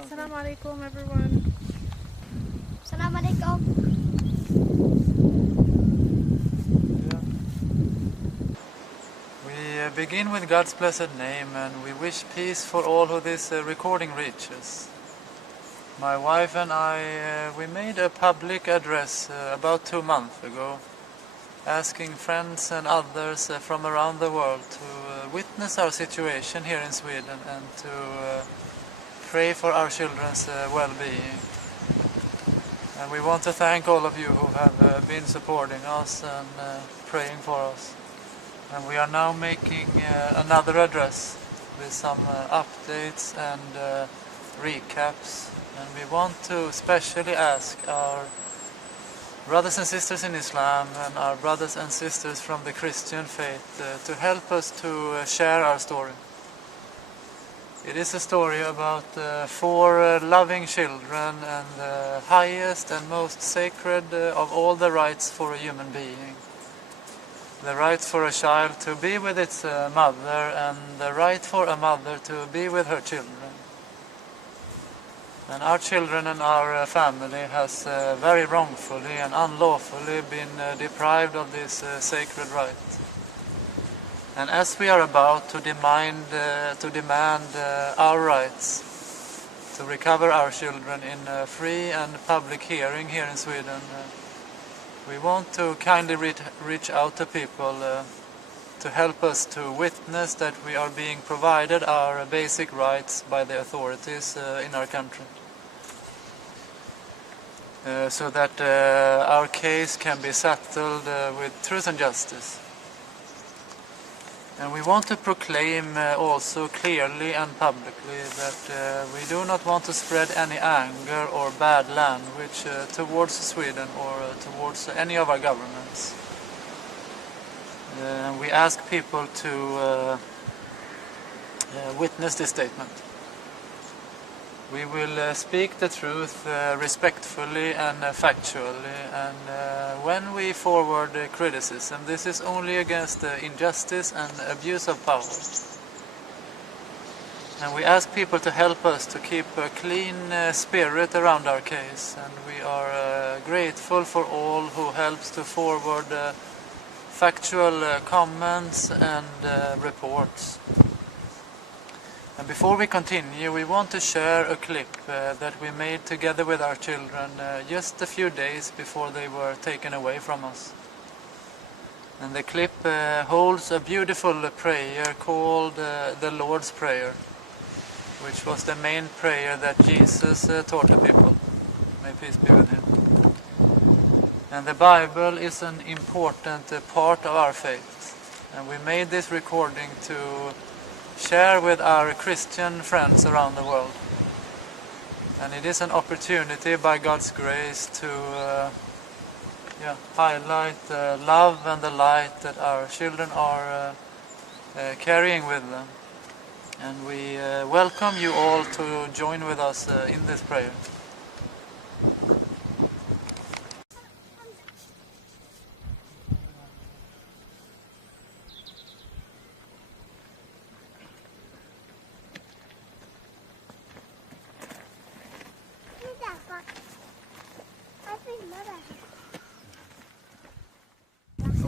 Assalamu alaikum everyone. Assalamu alaikum. We begin with God's blessed name, and we wish peace for all who this recording reaches. My wife and I, we made a public address about 2 months ago, asking friends and others from around the world to witness our situation here in Sweden and to pray for our children's well-being. And we want to thank all of you who have been supporting us and praying for us. And we are now making another address with some updates and recaps. And we want to especially ask our brothers and sisters in Islam and our brothers and sisters from the Christian faith to help us to share our story. It is a story about 4 loving children and the highest and most sacred of all the rights for a human being. The right for a child to be with its mother, and the right for a mother to be with her children. And our children and our family has very wrongfully and unlawfully been deprived of this sacred right. And as we are about to demand our rights to recover our children in a free and public hearing here in Sweden, we want to kindly reach out to people to help us to witness that we are being provided our basic rights by the authorities in our country. So that our case can be settled with truth and justice. And we want to proclaim also clearly and publicly that we do not want to spread any anger or bad language towards Sweden or towards any of our governments. We ask people to witness this statement. We will speak the truth respectfully and factually, and when we forward criticism, this is only against injustice and abuse of power. And we ask people to help us to keep a clean spirit around our case, and we are grateful for all who helps to forward factual comments and reports. And before we continue, we want to share a clip that we made together with our children just a few days before they were taken away from us. And the clip holds a beautiful prayer called the Lord's Prayer, which was the main prayer that Jesus taught the people. May peace be with him. And the Bible is an important part of our faith. And we made this recording to share with our Christian friends around the world. And it is an opportunity by God's grace to highlight the love and the light that our children are carrying with them. And we welcome you all to join with us in this prayer.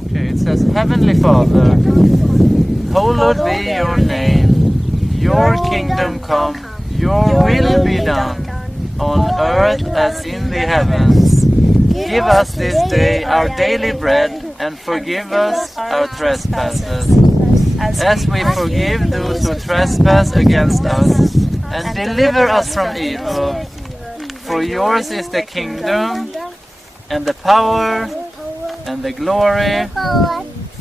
Okay, it says, Heavenly Father, hallowed be your name, your kingdom come, your will be done, on earth as in the heavens. Give us this day our daily bread, and forgive us our trespasses, as we forgive those who trespass against us, and deliver us from evil. For yours is the kingdom, and the power, and the glory,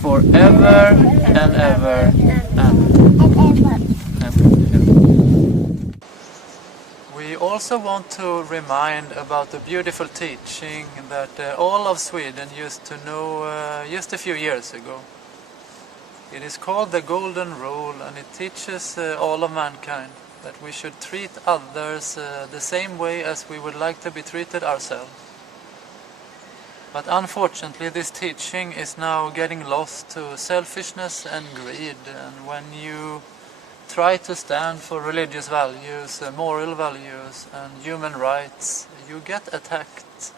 forever and ever. We also want to remind about the beautiful teaching that all of Sweden used to know just a few years ago. It is called the Golden Rule, and it teaches all of mankind that we should treat others the same way as we would like to be treated ourselves. But unfortunately, this teaching is now getting lost to selfishness and greed, and when you try to stand for religious values, moral values and human rights, you get attacked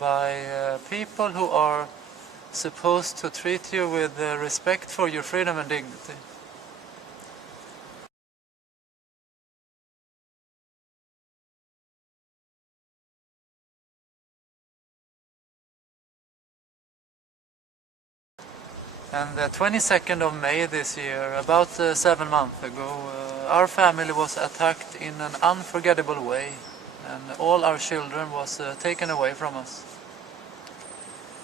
by people who are supposed to treat you with respect for your freedom and dignity. And the 22nd of May this year, about 7 months ago, our family was attacked in an unforgettable way, and all our children was taken away from us.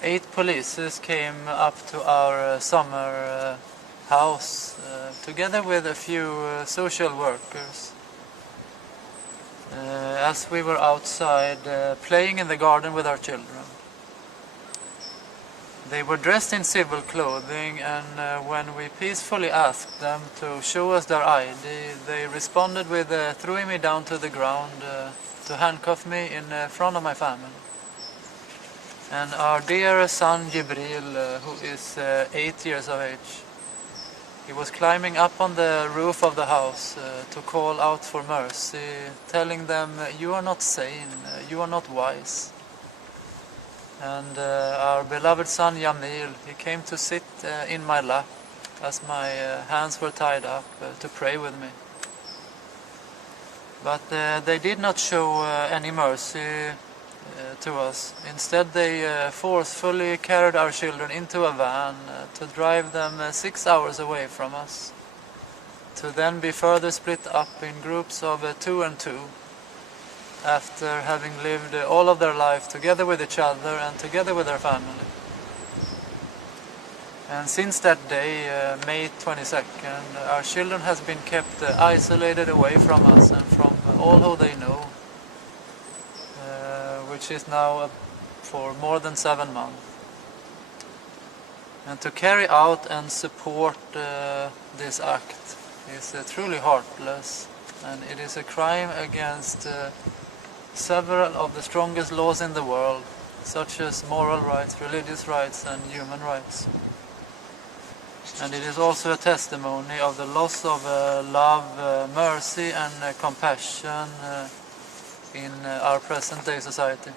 8 police came up to our summer house, together with a few social workers, as we were outside playing in the garden with our children. They were dressed in civil clothing, and when we peacefully asked them to show us their ID, they responded with throwing me down to the ground to handcuff me in front of my family. And our dear son Jibril, who is 8 years of age, he was climbing up on the roof of the house to call out for mercy, telling them, "You are not sane, you are not wise." And our beloved son Jamil, he came to sit in my lap as my hands were tied up to pray with me. But they did not show any mercy to us. Instead they forcefully carried our children into a van to drive them 6 hours away from us, to then be further split up in groups of 2 and 2. After having lived all of their life together with each other and together with their family. And since that day, May 22nd, our children has been kept isolated away from us and from all who they know, which is now for more than 7 months. And to carry out and support this act is truly heartless, and it is a crime against several of the strongest laws in the world, such as moral rights, religious rights and human rights. And it is also a testimony of the loss of love, mercy and compassion in our present-day society.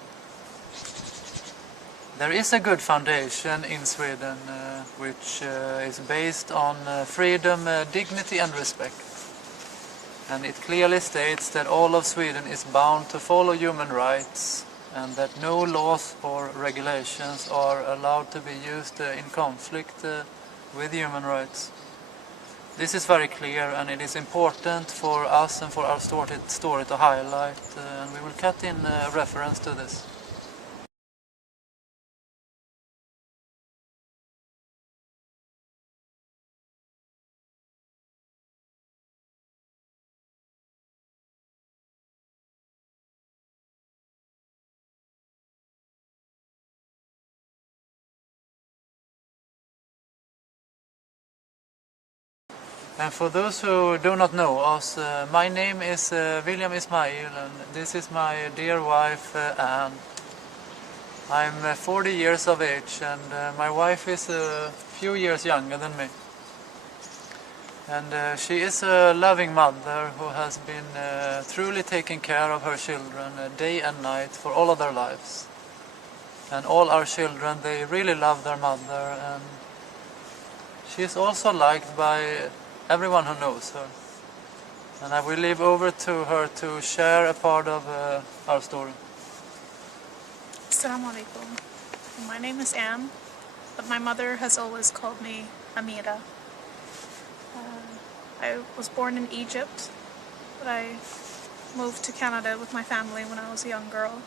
There is a good foundation in Sweden which is based on freedom, dignity and respect. And it clearly states that all of Sweden is bound to follow human rights and that no laws or regulations are allowed to be used in conflict with human rights. This is very clear, and it is important for us and for our story to highlight, and we will cut in reference to this. And for those who do not know us, my name is William Ismail, and this is my dear wife Anne. I'm 40 years of age, and my wife is a few years younger than me. And she is a loving mother who has been truly taking care of her children day and night for all of their lives. And all our children, they really love their mother, and she is also liked by everyone who knows her. And I will leave over to her to share a part of our story. Assalamu alaikum. My name is Anne, but my mother has always called me Amira. I was born in Egypt, but I moved to Canada with my family when I was a young girl,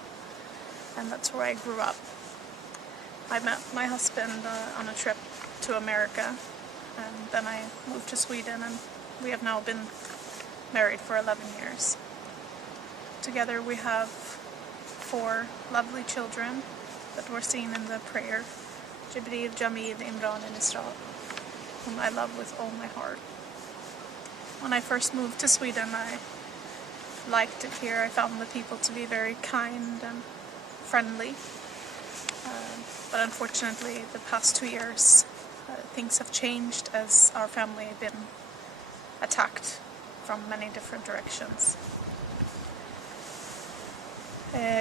and that's where I grew up. I met my husband on a trip to America, and then I moved to Sweden, and we have now been married for 11 years. Together we have 4 lovely children that were seen in the prayer, Jibril, Jamil, Imran and Isra, whom I love with all my heart. When I first moved to Sweden, I liked it here. I found the people to be very kind and friendly. But unfortunately, the past 2 years, things have changed as our family have been attacked from many different directions.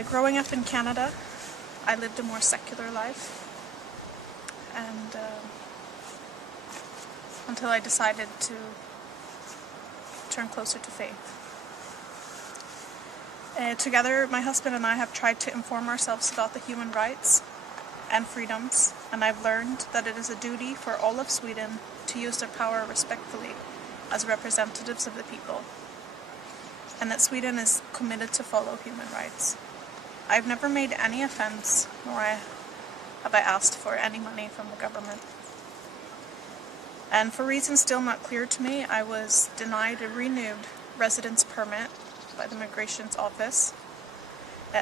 Growing up in Canada, I lived a more secular life, and until I decided to turn closer to faith. Together, my husband and I have tried to inform ourselves about the human rights and freedoms, and I've learned that it is a duty for all of Sweden to use their power respectfully as representatives of the people, and that Sweden is committed to follow human rights. I've never made any offense, nor have I asked for any money from the government. And for reasons still not clear to me, I was denied a renewed residence permit by the Migrations Office,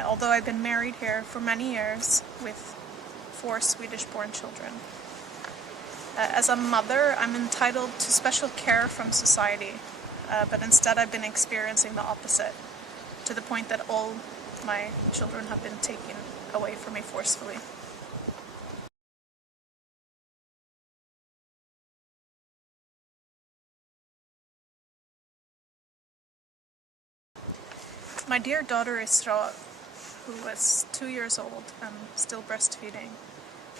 although I've been married here for many years with 4 Swedish-born children. As a mother, I'm entitled to special care from society, but instead I've been experiencing the opposite, to the point that all my children have been taken away from me forcefully. My dear daughter Isra, who was 2 years old and still breastfeeding,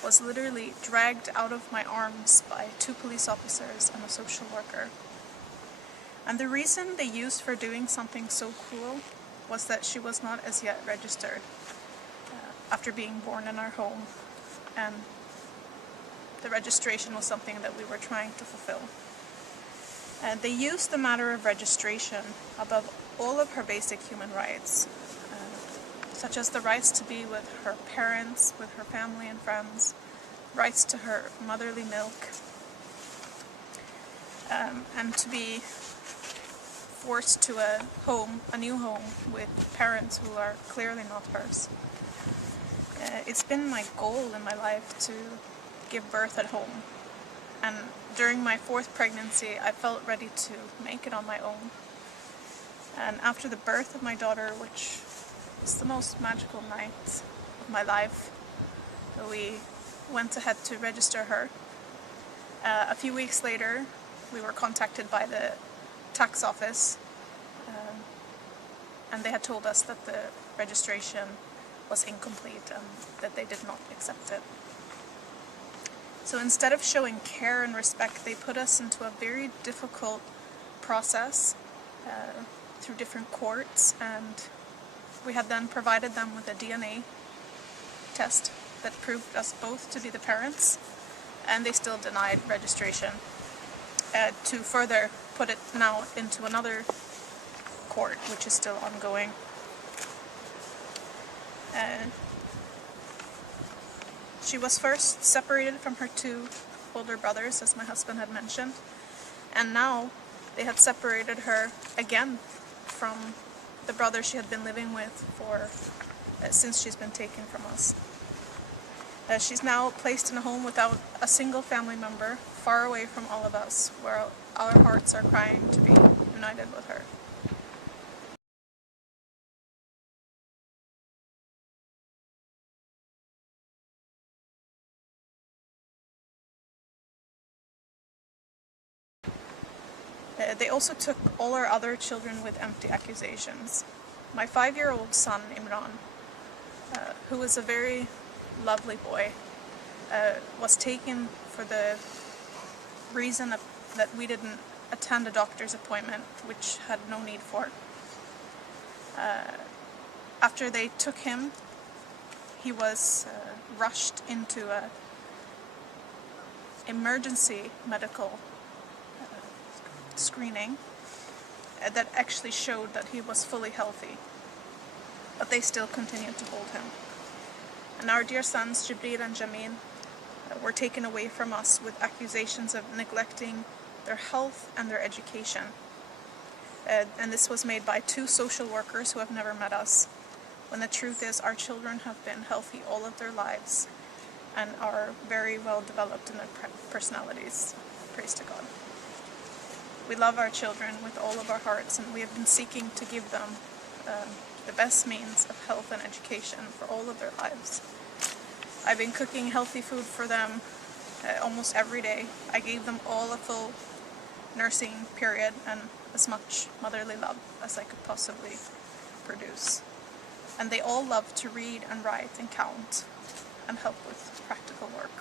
was literally dragged out of my arms by 2 police officers and a social worker. And the reason they used for doing something so cruel was that she was not as yet registered after being born in our home, and the registration was something that we were trying to fulfill. They used the matter of registration above all of her basic human rights, such as the rights to be with her parents, with her family and friends, rights to her motherly milk, and to be forced to a new home with parents who are clearly not hers. It's been my goal in my life to give birth at home, and during my 4th pregnancy I felt ready to make it on my own. And after the birth of my daughter, which was the most magical night of my life, we went ahead to register her. A few weeks later, we were contacted by the tax office, and they had told us that the registration was incomplete and that they did not accept it. So instead of showing care and respect, they put us into a very difficult process through different courts, and we had then provided them with a DNA test that proved us both to be the parents, and they still denied registration. To further put it now into another court, which is still ongoing. She was first separated from her 2 older brothers, as my husband had mentioned, and now they had separated her again from the brother she had been living with since she's been taken from us. She's now placed in a home without a single family member, far away from all of us, where our hearts are crying to be united with her. They also took all our other children with empty accusations. My 5-year-old son, Imran, who was a very lovely boy, was taken for the reason that we didn't attend a doctor's appointment, which had no need for. After they took him, he was rushed into a emergency medical screening that actually showed that he was fully healthy, but they still continued to hold him. And our dear sons, Jibril and Jameen, were taken away from us with accusations of neglecting their health and their education. And this was made by 2 social workers who have never met us, when the truth is our children have been healthy all of their lives and are very well developed in their personalities. Praise to God. We love our children with all of our hearts, and we have been seeking to give them the best means of health and education for all of their lives. I've been cooking healthy food for them almost every day. I gave them all a full nursing period and as much motherly love as I could possibly produce. And they all love to read and write and count and help with practical work.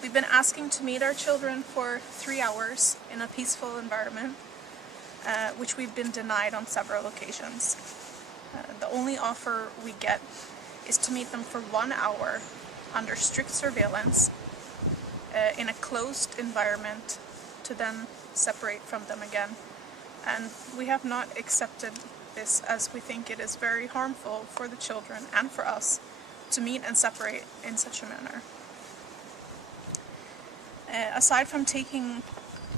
We've been asking to meet our children for 3 hours in a peaceful environment, which we've been denied on several occasions. The only offer we get is to meet them for 1 hour under strict surveillance in a closed environment to then separate from them again. And we have not accepted this, as we think it is very harmful for the children and for us to meet and separate in such a manner. Aside from taking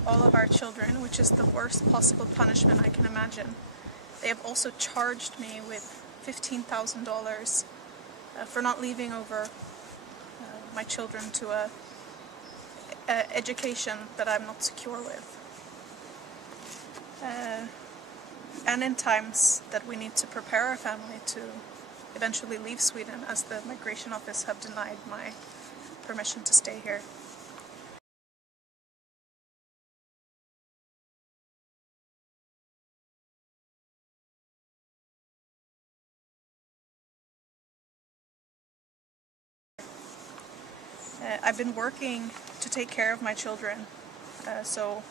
all of our children, which is the worst possible punishment I can imagine, they have also charged me with $15,000 for not leaving over my children to a education that I'm not secure with. And in times that we need to prepare our family to eventually leave Sweden, as the migration office have denied my permission to stay here. I've been working to take care of my children, so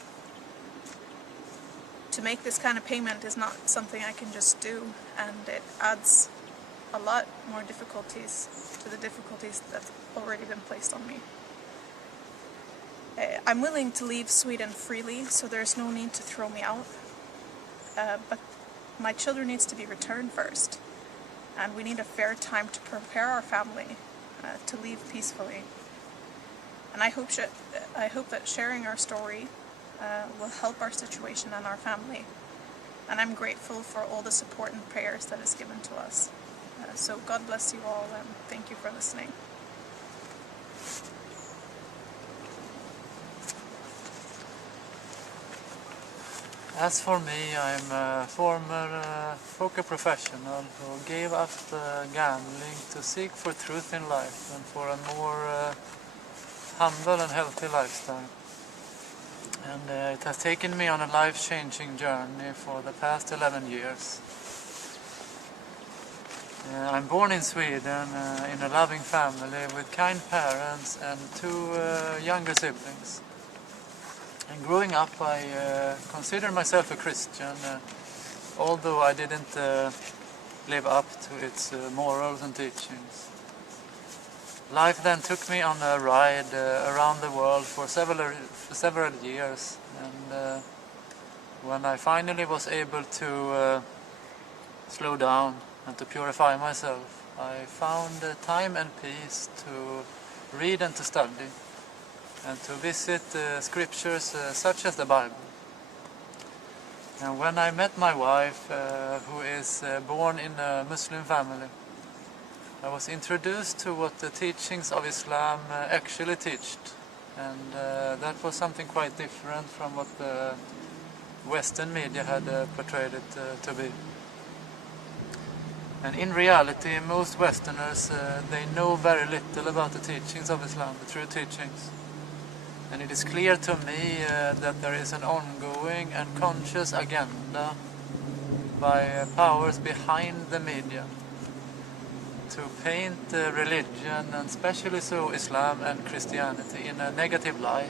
to make this kind of payment is not something I can just do, and it adds a lot more difficulties to the difficulties that's already been placed on me. I'm willing to leave Sweden freely, so there's no need to throw me out, but my children needs to be returned first, and we need a fair time to prepare our family to leave peacefully. And I hope that sharing our story will help our situation and our family. And I'm grateful for all the support and prayers that is given to us. So God bless you all, and thank you for listening. As for me, I'm a former poker professional who gave up gambling to seek for truth in life and for a more humble and healthy lifestyle. And it has taken me on a life-changing journey for the past 11 years. I'm born in Sweden in a loving family with kind parents and 2 younger siblings. And growing up, I consider myself a Christian, although I didn't live up to its morals and teachings. Life then took me on a ride around the world for several years, and when I finally was able to slow down and to purify myself, I found time and peace to read and to study, and to visit scriptures such as the Bible. And when I met my wife, who is born in a Muslim family, I was introduced to what the teachings of Islam actually teach, and that was something quite different from what the Western media had portrayed it to be. And in reality, most Westerners, they know very little about the teachings of Islam, the true teachings. And it is clear to me that there is an ongoing and conscious agenda by powers behind the media to paint religion, and especially so Islam and Christianity, in a negative light,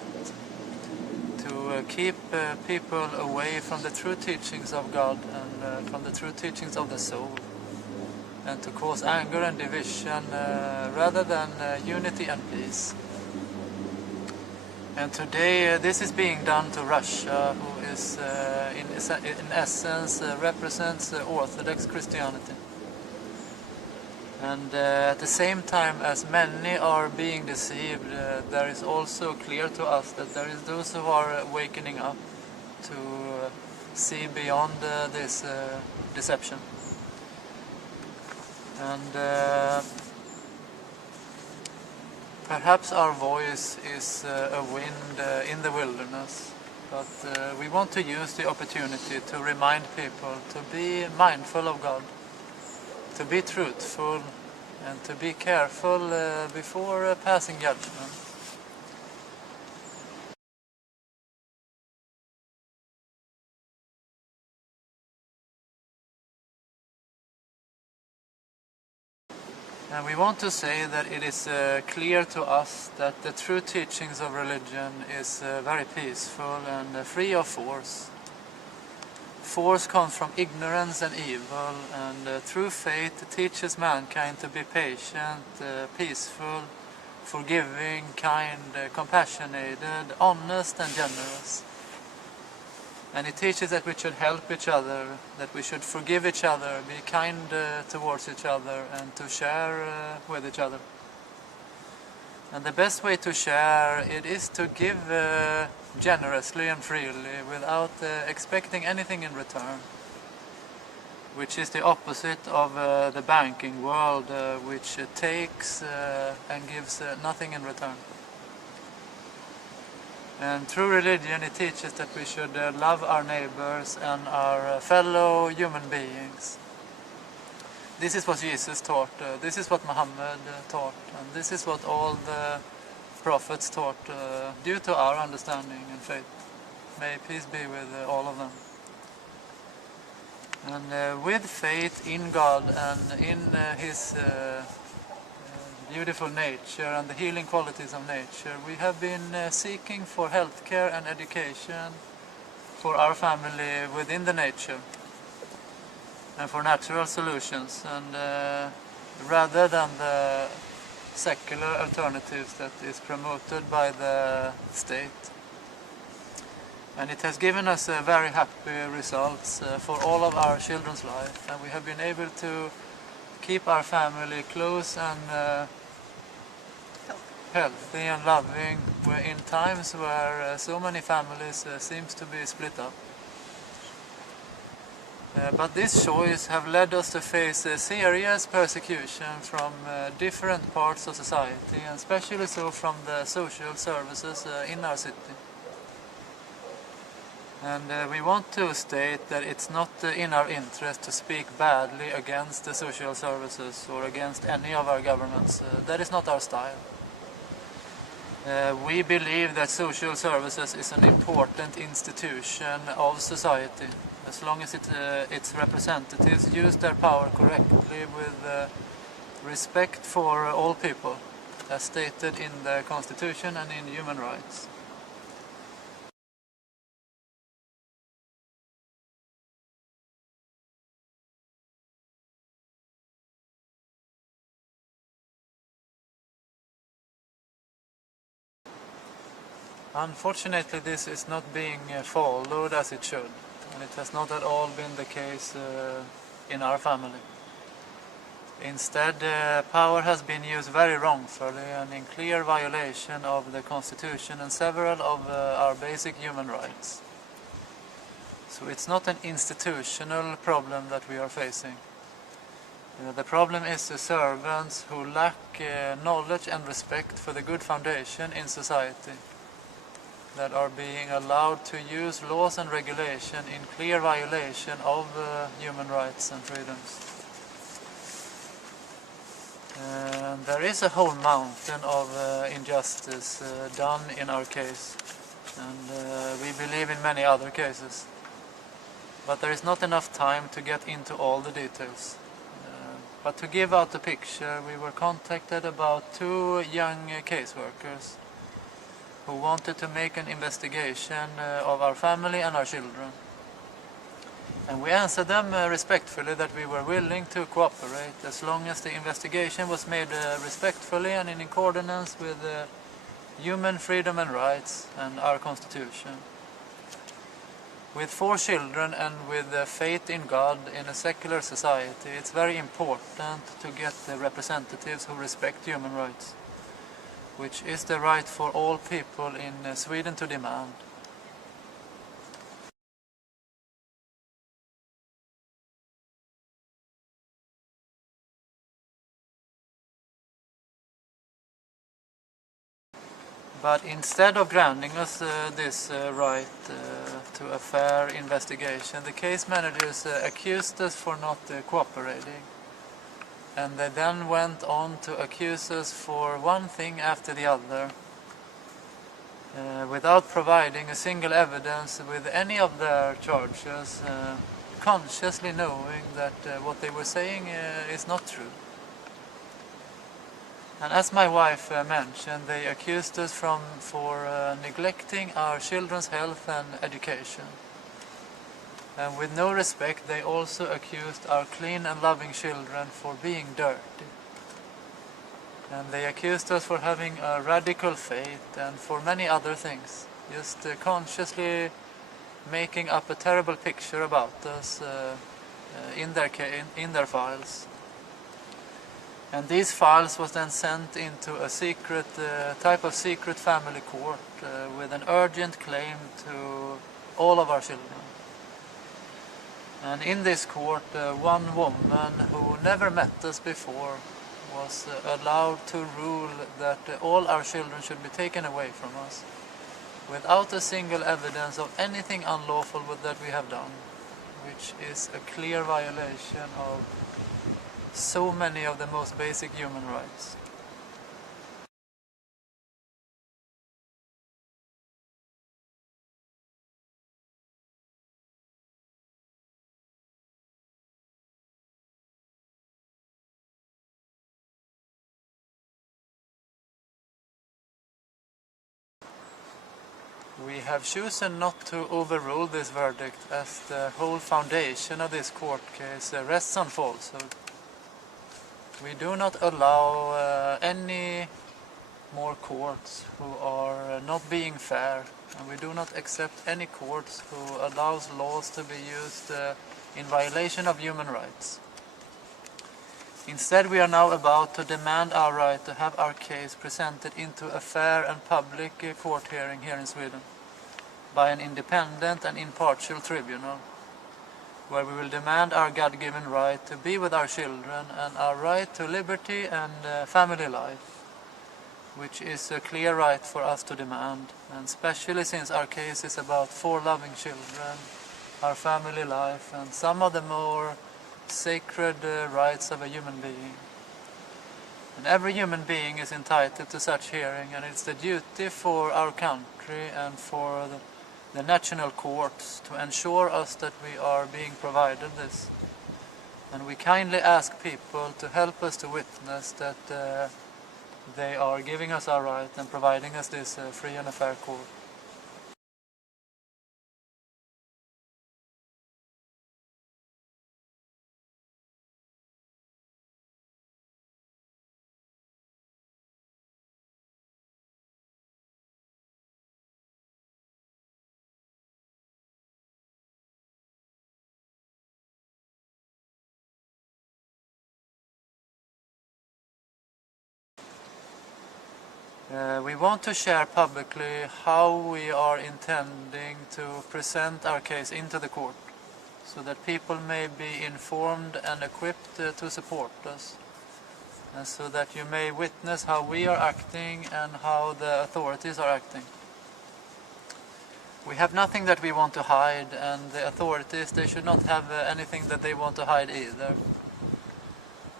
to keep people away from the true teachings of God and from the true teachings of the soul, and to cause anger and division rather than unity and peace. And today this is being done to Russia, who is in essence represents Orthodox Christianity. And at the same time as many are being deceived, there is also clear to us that there is those who are wakening up to see beyond this deception. And perhaps our voice is a wind in the wilderness, but we want to use the opportunity to remind people to be mindful of God, to be truthful, and to be careful before passing judgment. And we want to say that it is clear to us that the true teachings of religion is very peaceful and free of force. Force comes from ignorance and evil, and true faith teaches mankind to be patient, peaceful, forgiving, kind, compassionate, honest and generous. And it teaches that we should help each other, that we should forgive each other, be kind towards each other, and to share with each other. And the best way to share it is to give generously and freely without expecting anything in return, which is the opposite of the banking world, which takes and gives nothing in return. And through religion it teaches that we should love our neighbors and our fellow human beings. This is what Jesus taught, this is what Muhammad taught, and this is what all the prophets taught due to our understanding and faith. May peace be with all of them. And with faith in God and in His beautiful nature and the healing qualities of nature, we have been seeking for healthcare and education for our family within the nature and for natural solutions, and rather than the secular alternatives that is promoted by the state. And it has given us very happy results for all of our children's life, and we have been able to keep our family close and healthy and loving in times where so many families seems to be split up. But this choice have led us to face serious persecution from different parts of society, and especially so from the social services in our city. And we want to state that it's not in our interest to speak badly against the social services or against any of our governments. That is not our style. We believe that social services is an important institution of society, as long as its representatives use their power correctly with respect for all people, as stated in the Constitution and in human rights. Unfortunately, this is not being followed as it should, and it has not at all been the case in our family. Instead, power has been used very wrongfully and in clear violation of the Constitution and several of our basic human rights. So it's not an institutional problem that we are facing. The problem is the servants who lack knowledge and respect for the good foundation in society, that are being allowed to use laws and regulation in clear violation of human rights and freedoms. And there is a whole mountain of injustice done in our case, and we believe in many other cases. But there is not enough time to get into all the details. But to give out the picture, we were contacted about 2 young caseworkers who wanted to make an investigation of our family and our children. And we answered them respectfully that we were willing to cooperate as long as the investigation was made respectfully and in accordance with human freedom and rights and our Constitution. With 4 children and with faith in God in a secular society, it's very important to get the representatives who respect human rights, which is the right for all people in Sweden to demand. But instead of granting us this right to a fair investigation, the case managers accused us for not cooperating. And they then went on to accuse us for one thing after the other, without providing a single evidence with any of their charges, consciously knowing that what they were saying is not true. And as my wife mentioned, they accused us for neglecting our children's health and education. And with no respect, they also accused our clean and loving children for being dirty. And they accused us for having a radical faith and for many other things, just consciously making up a terrible picture about us in their files. And these files was then sent into a secret type of secret family court with an urgent claim to all of our children. And in this court, one woman who never met us before was allowed to rule that all our children should be taken away from us without a single evidence of anything unlawful that we have done, which is a clear violation of so many of the most basic human rights. We have chosen not to overrule this verdict as the whole foundation of this court case rests on falsehood. We do not allow any more courts who are not being fair, and we do not accept any courts who allows laws to be used in violation of human rights. Instead, we are now about to demand our right to have our case presented into a fair and public court hearing here in Sweden by an independent and impartial tribunal, where we will demand our God-given right to be with our children and our right to liberty and family life, which is a clear right for us to demand, and especially since our case is about 4 loving children, our family life, and some of the more sacred rights of a human being. And every human being is entitled to such hearing, and it's the duty for our country and for the national courts to ensure us that we are being provided this. And we kindly ask people to help us to witness that they are giving us our right and providing us this free and fair court. We want to share publicly how we are intending to present our case into the court, so that people may be informed and equipped to support us, and so that you may witness how we are acting and how the authorities are acting. We have nothing that we want to hide, and the authorities, they should not have anything that they want to hide either.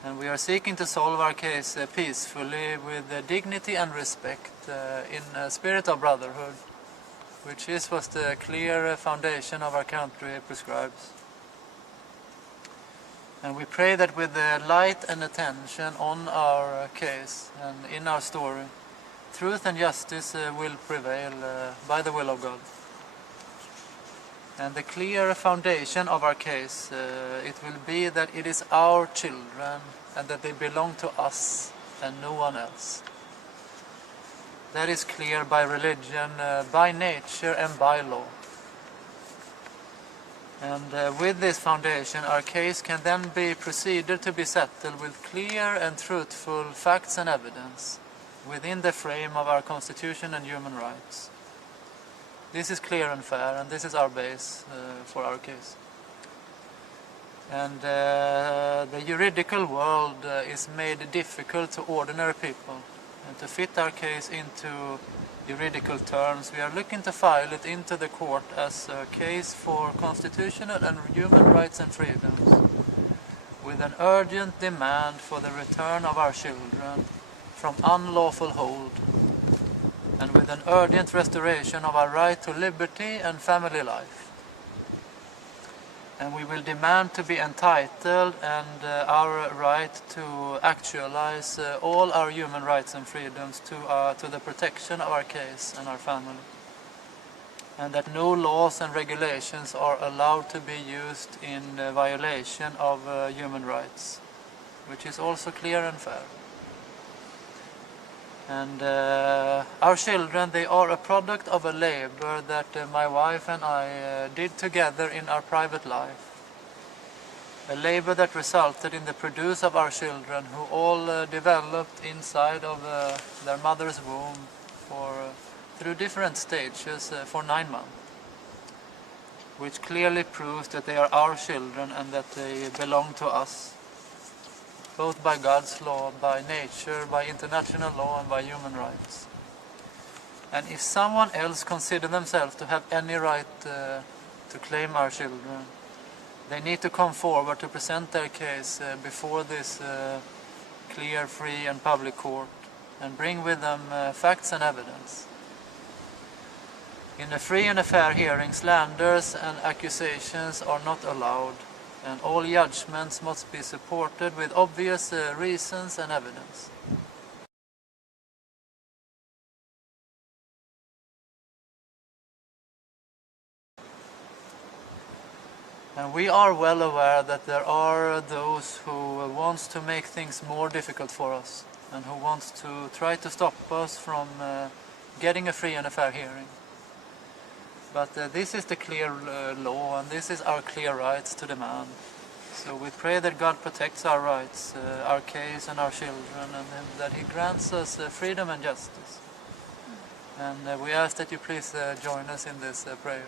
And we are seeking to solve our case peacefully with dignity and respect in a spirit of brotherhood, which is what the clear foundation of our country prescribes. And we pray that with the light and attention on our case and in our story, truth and justice will prevail by the will of God. And the clear foundation of our case, it will be that it is our children and that they belong to us and no one else. That is clear by religion, by nature and by law. And with this foundation, our case can then be proceeded to be settled with clear and truthful facts and evidence within the frame of our Constitution and human rights. This is clear and fair, and this is our base for our case. And the juridical world is made difficult to ordinary people. And to fit our case into juridical terms, we are looking to file it into the court as a case for constitutional and human rights and freedoms, with an urgent demand for the return of our children from unlawful hold, and with an urgent restoration of our right to liberty and family life. and we will demand to be entitled and our right to actualize all our human rights and freedoms to the protection of our case and our family. And that no laws and regulations are allowed to be used in violation of human rights, which is also clear and fair. And our children, they are a product of a labor that my wife and I did together in our private life. A labor that resulted in the produce of our children, who all developed inside of their mother's womb through different stages for 9 months, which clearly proves that they are our children and that they belong to us, both by God's law, by nature, by international law, and by human rights. And if someone else considers themselves to have any right to claim our children, they need to come forward to present their case before this clear, free and public court, and bring with them facts and evidence. In a free and a fair hearing, slanders and accusations are not allowed, and all judgments must be supported with obvious reasons and evidence. And we are well aware that there are those who want to make things more difficult for us, and who want to try to stop us from getting a free and a fair hearing. But this is the clear law, and this is our clear rights to demand. So we pray that God protects our rights, our case and our children, and that He grants us freedom and justice. And we ask that you please join us in this prayer.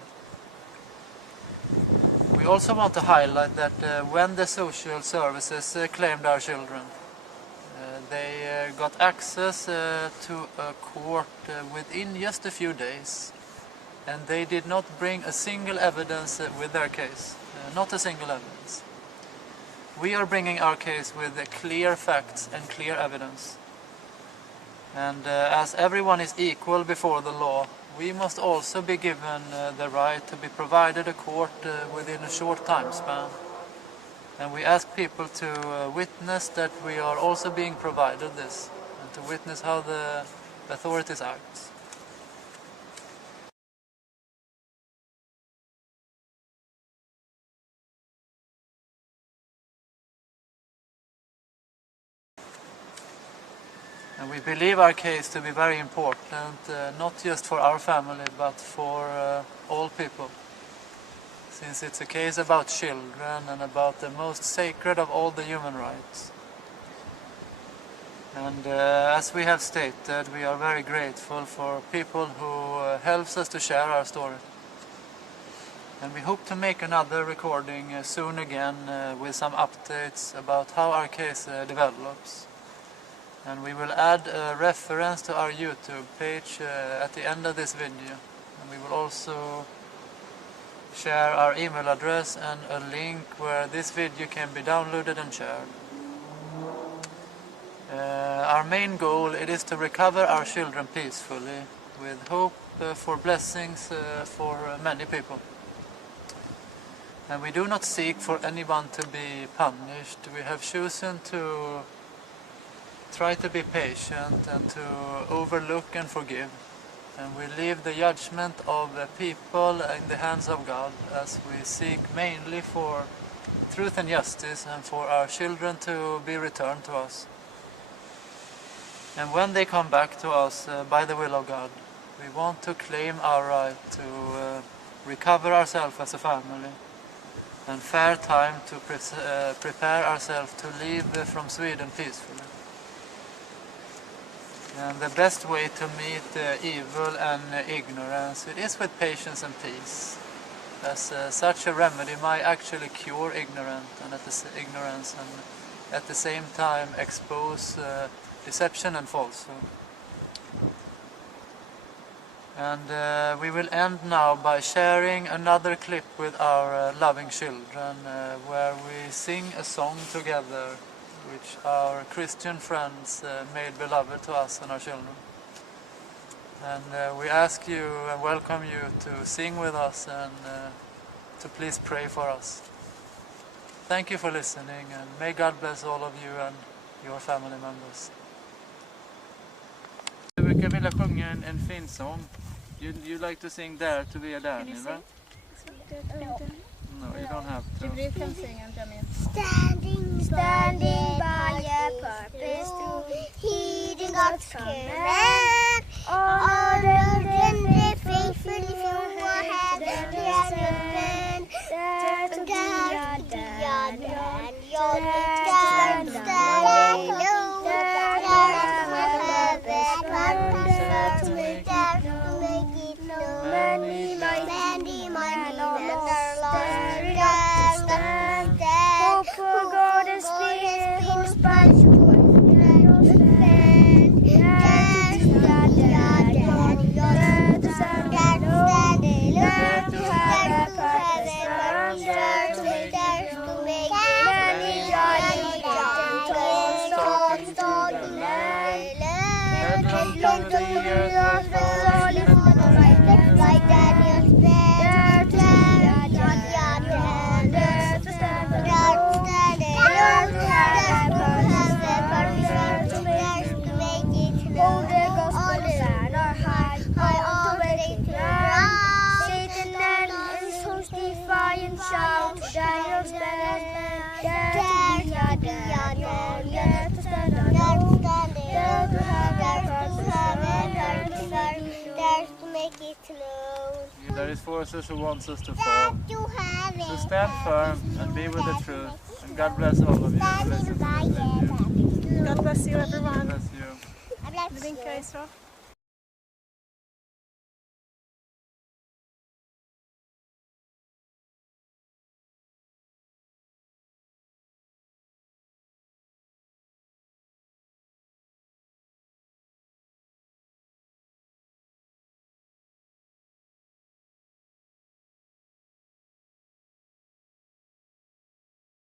We also want to highlight that when the social services claimed our children, they got access to a court within just a few days. And they did not bring a single evidence with their case, not a single evidence. We are bringing our case with clear facts and clear evidence. And as everyone is equal before the law, we must also be given the right to be provided a court within a short time span. And we ask people to witness that we are also being provided this, and to witness how the authorities act. And we believe our case to be very important, not just for our family, but for all people. Since it's a case about children and about the most sacred of all the human rights. And as we have stated, we are very grateful for people who helps us to share our story. And we hope to make another recording soon again with some updates about how our case develops. And we will add a reference to our YouTube page at the end of this video. And we will also share our email address and a link where this video can be downloaded and shared. Our main goal it is to recover our children peacefully, with hope for blessings for many people. And we do not seek for anyone to be punished. We have chosen to try to be patient and to overlook and forgive. And we leave the judgment of the people in the hands of God, as we seek mainly for truth and justice and for our children to be returned to us. And when they come back to us by the will of God, we want to claim our right to recover ourselves as a family, and fair time to prepare ourselves to leave from Sweden peacefully. And the best way to meet evil and ignorance, it is with patience and peace, as such a remedy might actually cure ignorance and at the same time expose deception and falsehood. And we will end now by sharing another clip with our loving children, where we sing a song together, which our Christian friends made beloved to us and our children. And we ask you and welcome you to sing with us and to please pray for us. thank you for listening, and may God bless all of you and your family members. Vi brukar vilja sjunga en fin sång. You like to sing Dare to be a Danny, right? No, you don't have to. Du kan sjunga, Jamie. Standing by a purpose through heeding God's command. Honor and be faithful if you have been. Dare to be a man. Stand alone. Dare to make it known. Many mighty men are lost. Stand. Hope for God and Spirit whose spice shout, Daniel's band, dare to make it known. There is forces who wants us to fall. So stand firm and be with the truth. And God bless all of you who listen to this video. God bless you, everyone. God bless you. Vinka, Isra.